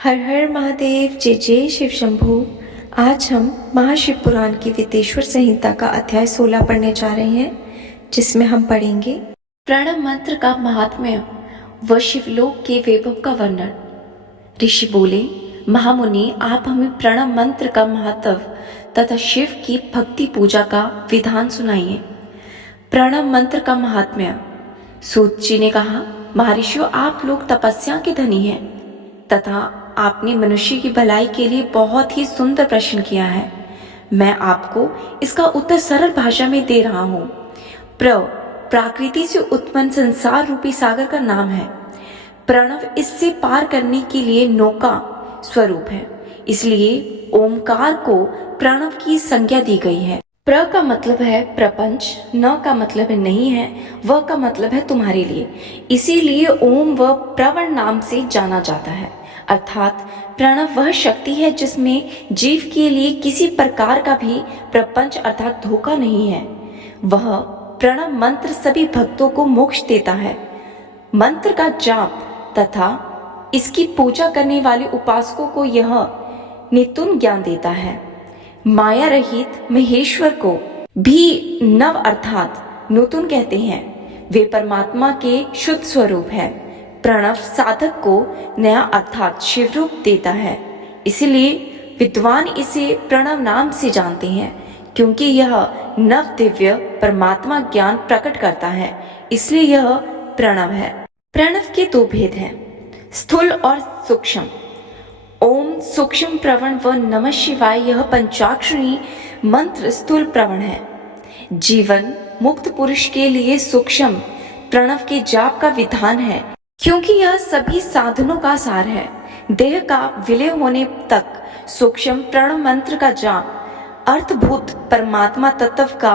हर हर महादेव, जय जय शिव शंभू। आज हम महाशिव पुराण की विदेश्वर संहिता का अध्याय 16 पढ़ने जा रहे हैं, जिसमें हम पढ़ेंगे प्रणव मंत्र का महात्म्य व शिवलोक के वैभव का वर्णन। ऋषि बोले, महामुनि, आप हमें प्रणव मंत्र का महत्व तथा शिव की भक्ति पूजा का विधान सुनाइए। प्रणव मंत्र का महात्म्य। सूत जी ने कहा, महर्षियों, आप लोग तपस्या के धनी हैं तथा आपने मनुष्य की भलाई के लिए बहुत ही सुंदर प्रश्न किया है। मैं आपको इसका उत्तर सरल भाषा में दे रहा हूँ। प्रकृति से उत्पन्न संसार रूपी सागर का नाम है। प्रणव इससे पार करने के लिए नौका स्वरूप है, इसलिए ओमकार को प्रणव की संज्ञा दी गई है। प्र का मतलब है प्रपंच, न का मतलब है नहीं है, व का मतलब है तुम्हारे लिए। इसीलिए ओम व प्रवण नाम से जाना जाता है। अर्थात प्रणव वह शक्ति है जिसमें जीव के लिए किसी प्रकार का भी प्रपंच अर्थात धोखा नहीं है। वह प्रणव मंत्र सभी भक्तों को मोक्ष देता है। मंत्र का जाप तथा इसकी पूजा करने वाले उपासकों को यह नितुन ज्ञान देता है। माया रहित महेश्वर को भी नव अर्थात नूतन कहते हैं। वे परमात्मा के शुद्ध स्वरूप है। प्रणव साधक को नया अर्थात शिव रूप देता है। इसलिए विद्वान इसे प्रणव नाम से जानते हैं, क्योंकि यह नव दिव्य परमात्मा ज्ञान प्रकट करता है, इसलिए यह प्रणव है। प्रणव के दो भेद हैं, स्थूल और सूक्ष्म। ओम सूक्ष्म प्रवण व नमः शिवाय यह पंचाक्षरी मंत्र स्थूल प्रवण है। जीवन मुक्त पुरुष के लिए सूक्ष्म प्रणव के जाप का विधान है, क्योंकि यह सभी साधनों का सार है। देह का विलय होने तक सूक्ष्म प्रणव मंत्र का जाप अर्थभूत परमात्मा तत्व का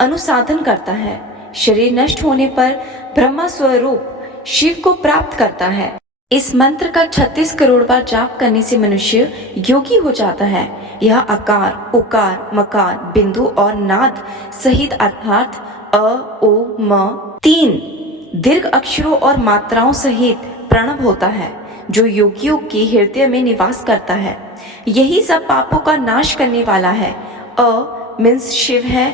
अनुसाधन करता है। शरीर नष्ट होने पर ब्रह्मा स्वरूप शिव को प्राप्त करता है। इस मंत्र का 36 करोड़ बार जाप करने से मनुष्य योगी हो जाता है। यह आकार, उकार, मकार, बिंदु और नाद सहित अर्थात अ, ओ, म 3 दीर्घ अक्षरों और मात्राओं सहित प्रणव होता है, जो योगियों के हृदय में निवास करता है। यही सब पापों का नाश करने वाला है। अ मीन्स शिव है,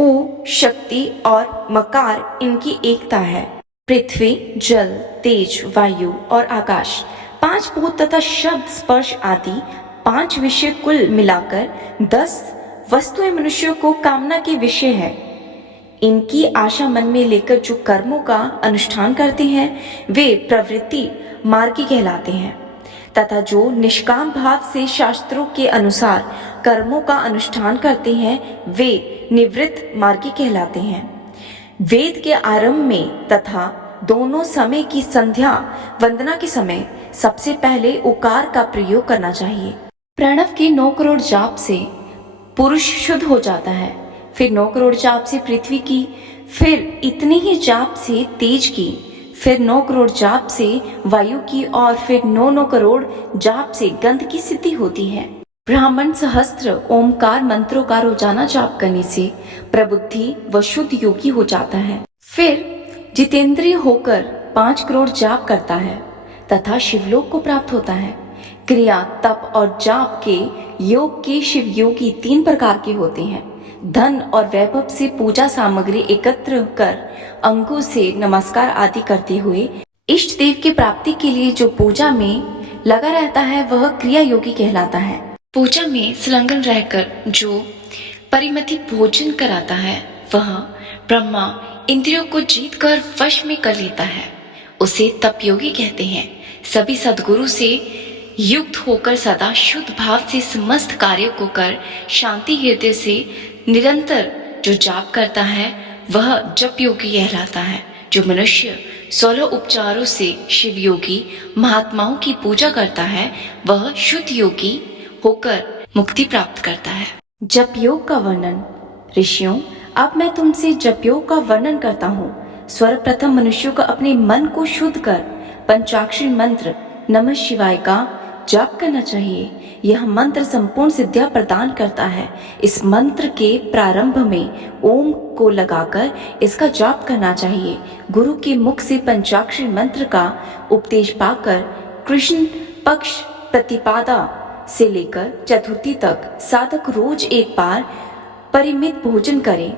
उ शक्ति और मकार इनकी एकता है। पृथ्वी, जल, तेज, वायु और आकाश 5 भूत तथा शब्द, स्पर्श आदि 5 विषय कुल मिलाकर 10 वस्तुएं मनुष्यों को कामना के विषय है। इनकी आशा मन में लेकर जो कर्मों का अनुष्ठान करते हैं वे प्रवृत्ति मार्गी कहलाते हैं, तथा जो निष्काम भाव से शास्त्रों के अनुसार कर्मों का अनुष्ठान करते हैं वे निवृत्त मार्गी कहलाते हैं। वेद के आरंभ में तथा दोनों समय की संध्या वंदना के समय सबसे पहले उकार का प्रयोग करना चाहिए। प्रणव के 9 करोड़ जाप से पुरुष शुद्ध हो जाता है, फिर 9 करोड़ जाप से पृथ्वी की, फिर इतने ही जाप से तेज की, फिर 9 करोड़ जाप से वायु की और फिर 9 करोड़ जाप से गंध की सिद्धि होती है। ब्राह्मण सहस्त्र ओमकार मंत्रों का रोजाना जाप करने से प्रबुद्धि व शुद्ध योगी हो जाता है। फिर जितेंद्रिय होकर 5 करोड़ जाप करता है तथा शिवलोक को प्राप्त होता है। क्रिया, तप और जाप के योग के शिव योगी 3 प्रकार के होते हैं। धन और वैभव से पूजा सामग्री एकत्र कर अंगों से नमस्कार आदि करते हुए इष्ट देव की प्राप्ति के लिए जो पूजा में लगा रहता है वह क्रिया योगी कहलाता है। पूजा में संलग्न रहकर जो परिमित भोजन कराता है वह ब्रह्मा इंद्रियों को जीत कर वश में कर लेता है, उसे तप योगी कहते हैं। सभी सद्गुरु से युक्त होकर सदा शुद्ध भाव से समस्त कार्यों को कर शांति हृदय से निरंतर जो जाप करता है वह जप योगी कहलाता है। जो मनुष्य 16 उपचारों से शिव योगी महात्माओं की पूजा करता है वह शुद्ध योगी होकर मुक्ति प्राप्त करता है। जप योग का वर्णन। ऋषियों, अब मैं तुमसे जप योग का वर्णन करता हूँ। सर्वप्रथम मनुष्यों को अपने मन को शुद्ध कर पंचाक्षरी मंत्र नमः शिवाय का जाप करना चाहिए। यह मंत्र संपूर्ण सिद्धियां प्रदान करता है। इस मंत्र के प्रारंभ में ओम को लगाकर इसका जाप करना चाहिए। गुरु के मुख से पंचाक्षरी मंत्र का उपदेश पाकर कृष्ण पक्ष प्रतिपादा से लेकर चतुर्थी तक साधक रोज एक बार परिमित भोजन करे,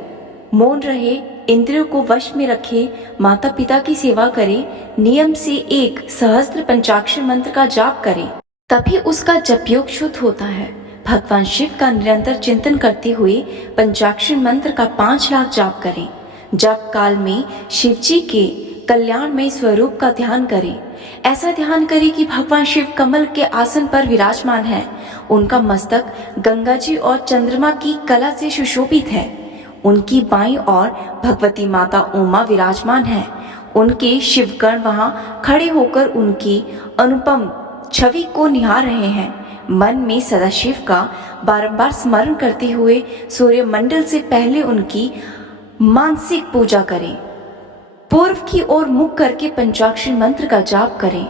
मौन रहे, इंद्रियों को वश में रखे, माता पिता की सेवा करे, नियम से एक सहस्त्र पंचाक्षर मंत्र का जाप करे, तभी उसका जप योग शुद्ध होता है। भगवान शिव का निरंतर चिंतन करते हुए पंचाक्षर मंत्र का 5 लाख जाप करें। जप काल में शिव जी के कल्याणमय स्वरूप का ध्यान करें। ऐसा ध्यान करें कि भगवान शिव कमल के आसन पर विराजमान है। उनका मस्तक गंगा जी और चंद्रमा की कला से सुशोभित है। उनकी बाईं ओर भगवती माता उमा विराजमान है। उनके शिवगण वहां खड़े होकर उनकी अनुपम छवि को निहार रहे हैं। मन में सदाशिव का बारंबार स्मरण करते हुए सूर्य मंडल से पहले उनकी मानसिक पूजा करें। पूर्व की ओर मुख करके पंचाक्षर मंत्र का जाप करें।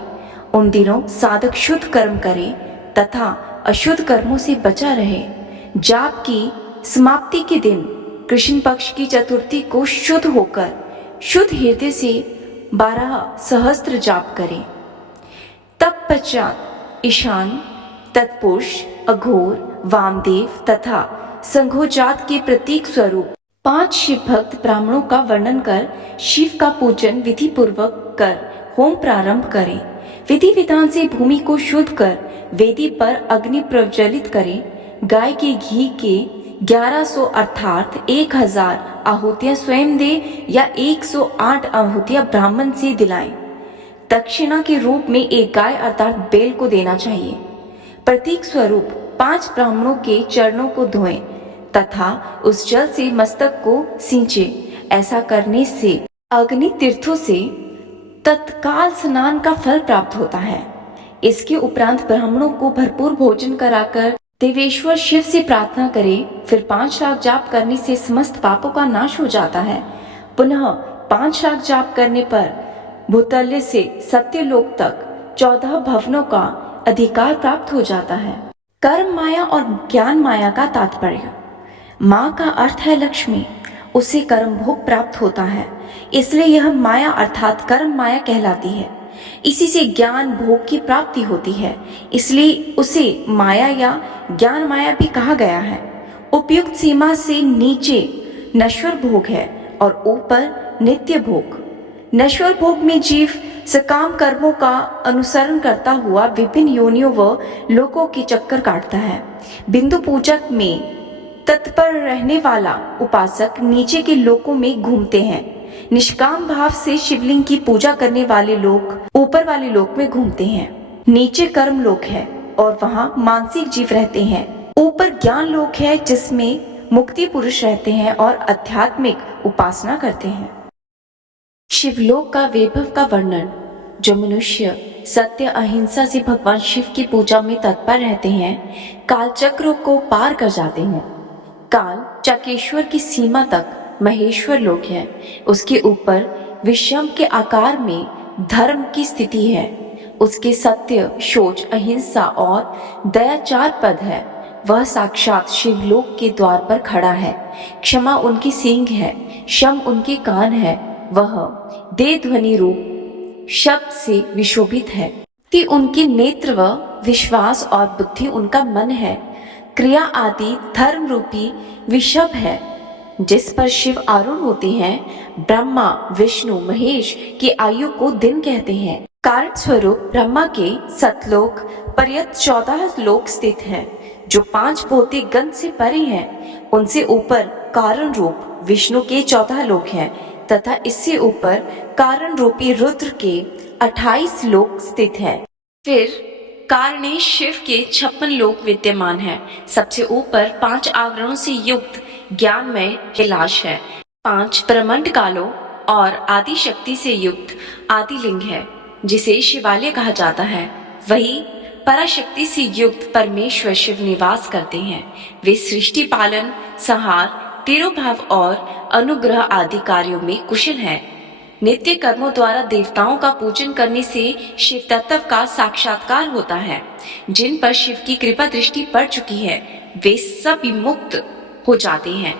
उन दिनों साधक शुद्ध कर्म करे तथा अशुद्ध कर्मों से बचा रहे। जाप की समाप्ति के दिन कृष्ण पक्ष की चतुर्थी को शुद्ध होकर शुद्ध हृदय से 12 सहस्त्र जाप करें। तत्पश्चात ईशान, तत्पुरुष, अघोर, वामदेव तथा संघोजात के प्रतीक स्वरूप 5 शिव भक्त ब्राह्मणों का वर्णन कर शिव का पूजन विधि पूर्वक कर होम प्रारंभ करें। विधि विधान से भूमि को शुद्ध कर वेदी पर अग्नि प्रज्वलित करें। गाय के घी के 1100 अर्थात 1000 आहुतियां स्वयं दे या 108 आहुतियां ब्राह्मण से दिलाएं। दक्षिणा के रूप में एक गाय अर्थात बैल को देना चाहिए। प्रतीक स्वरूप 5 ब्राह्मणों के चरणों को धोएं तथा उस जल से मस्तक को सींचे। ऐसा करने से अग्नि तीर्थों से तत्काल स्नान का फल प्राप्त होता है। इसके उपरांत ब्राह्मणों को भरपूर भोजन कराकर देवेश्वर शिव से प्रार्थना करें। फिर 5 लाख जाप करने से समस्त पापों का नाश हो जाता है। पुनः 5 लाख जाप करने पर भूतल्य से सत्यलोक तक 14 भवनों का अधिकार प्राप्त हो जाता है। कर्म माया और ज्ञान माया का तात्पर्य। माँ का अर्थ है लक्ष्मी, उसे कर्म भोग प्राप्त होता है, इसलिए यह माया अर्थात कर्म माया कहलाती है। इसी से ज्ञान भोग की प्राप्ति होती है, इसलिए उसे माया या ज्ञान माया भी कहा गया है। उपयुक्त सीमा से नीचे नश्वर भोग है और ऊपर नित्य भोग। नश्वर भोग में जीव सकाम कर्मों का अनुसरण करता हुआ विभिन्न योनियों व लोकों के चक्कर काटता है। बिंदु पूजक में तत्पर रहने वाला उपासक नीचे के लोकों में घूमते हैं। निष्काम भाव से शिवलिंग की पूजा करने वाले लोग ऊपर वाले लोक में घूमते हैं। नीचे कर्म लोक है और वहाँ मानसिक जीव रहते हैं। ऊपर ज्ञान लोक है जिसमें मुक्ति पुरुष रहते हैं और आध्यात्मिक उपासना करते हैं। शिवलोक का वैभव का वर्णन। जो मनुष्य सत्य अहिंसा से भगवान शिव की पूजा में तत्पर रहते हैं, काल चक्रों को पार कर जाते हैं। काल चकेश्वर की सीमा तक महेश्वर लोक है। उसके ऊपर विषम के आकार में धर्म की स्थिति है। उसके सत्य, शौच, अहिंसा और दयाचार पद है। वह साक्षात शिवलोक के द्वार पर खड़ा है। क्षमा उनकी सींग है, शम उनके कान है। वह दे ध्वनि रूप शब्द से विशोभित है। कि उनके नेत्र व विश्वास और बुद्धि उनका मन है। क्रिया आदि धर्म रूपी विषभ है जिस पर शिव आरूढ़ होते हैं। ब्रह्मा, विष्णु, महेश की आयु को दिन कहते हैं। कारण स्वरूप ब्रह्मा के सतलोक पर्यंत 14 लोक स्थित हैं, जो 5 भौतिक गण से परे हैं। उनसे ऊपर कारण रूप विष्णु के 14 लोक हैं तथा इससे ऊपर कारण रूपी रुद्र के 28 लोक स्थित है। फिर कारणे शिव के 56 लोक विद्यमान है। सबसे ऊपर 5 आवरणों से युक्त ज्ञानमय कैलाश है। 5 ब्रह्मांड कालों और आदि शक्ति से युक्त आदिलिंग है जिसे शिवालय कहा जाता है। वही पराशक्ति से युक्त परमेश्वर शिव निवास करते हैं। वे सृष्टि पालन, संहार, तिरोभाव और अनुग्रह आदि कार्यों में कुशल हैं। नित्य कर्मों द्वारा देवताओं का पूजन करने से शिव तत्व का साक्षात्कार होता है। जिन पर शिव की कृपा दृष्टि पड़ चुकी है वे सब मुक्त हो जाते हैं।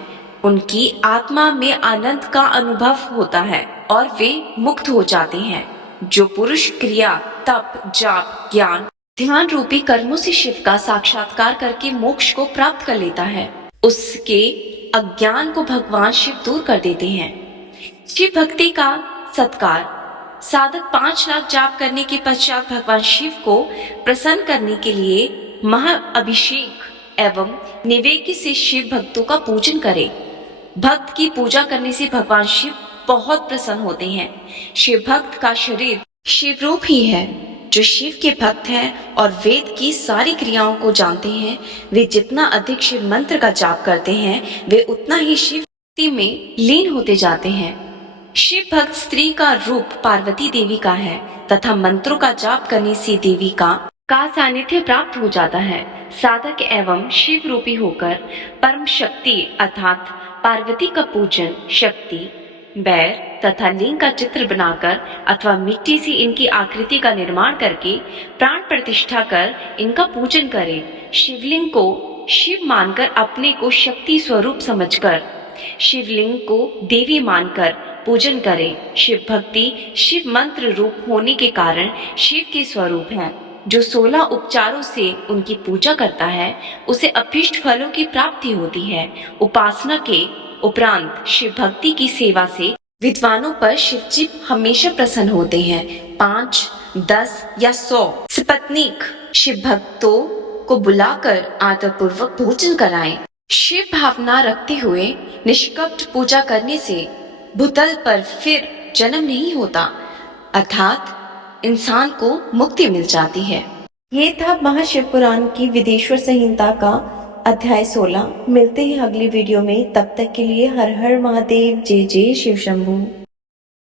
उनकी आत्मा में आनंद का अनुभव होता है और वे मुक्त हो जाते हैं। जो पुरुष क्रिया, तप, जाप, ज्ञान ध्यान रूपी कर्मों से शिव का साक्षात्कार करके मोक्ष को प्राप्त कर लेता है। उसके अज्ञान को भगवान शिव दूर कर देते हैं। शिव भक्ति का सत्कार। साधक 5 लाख जाप करने के पश्चात भगवान शिव को प्रसन्न करने के लिए महाअभिषेक एवं निवेद्य से शिव भक्तों का पूजन करे। भक्त की पूजा करने से भगवान शिव बहुत प्रसन्न होते हैं। शिव भक्त का शरीर शिव रूप ही है। जो शिव के भक्त हैं और वेद की सारी क्रियाओं को जानते हैं, वे जितना अधिक शिव मंत्र का जाप करते हैं, वे उतना ही शिव भक्ति में लीन होते जाते हैं। शिव भक्त स्त्री का रूप पार्वती देवी का है तथा मंत्रों का जाप करने से देवी का सानिध्य प्राप्त हो जाता है। साधक एवं शिव रूपी होकर परम शक्ति अर्थात पार्वती का पूजन, शक्ति, बैर तथा लिंग का चित्र बनाकर अथवा मिट्टी से इनकी आकृति का निर्माण करके प्राण प्रतिष्ठा कर इनका पूजन करे। शिवलिंग को शिव मानकर अपने को शक्ति स्वरूप समझकर शिवलिंग को देवी मानकर पूजन करे। शिव भक्ति शिव मंत्र रूप होने के कारण शिव के स्वरूप है। जो 16 उपचारों से उनकी पूजा करता है, उसे अभीष्ट फलों की प्राप्ति होती है। उपासना के उपरांत शिव भक्ति की सेवा से विद्वानों पर शिवजी हमेशा प्रसन्न होते हैं। 5, 10 या 100 सपत्नीक शिव भक्तों को बुलाकर आदर पूर्वक भोजन कराएं। शिव भावना रखते हुए निष्कपट पूजा करने से भूतल पर फिर जन्म नहीं होता, अर्थात इंसान को मुक्ति मिल जाती है। ये था महाशिव पुराण की विदेश्वर संहिता का अध्याय 16। मिलते हैं अगली वीडियो में। तब तक के लिए हर हर महादेव, जय जय शिव शंभू।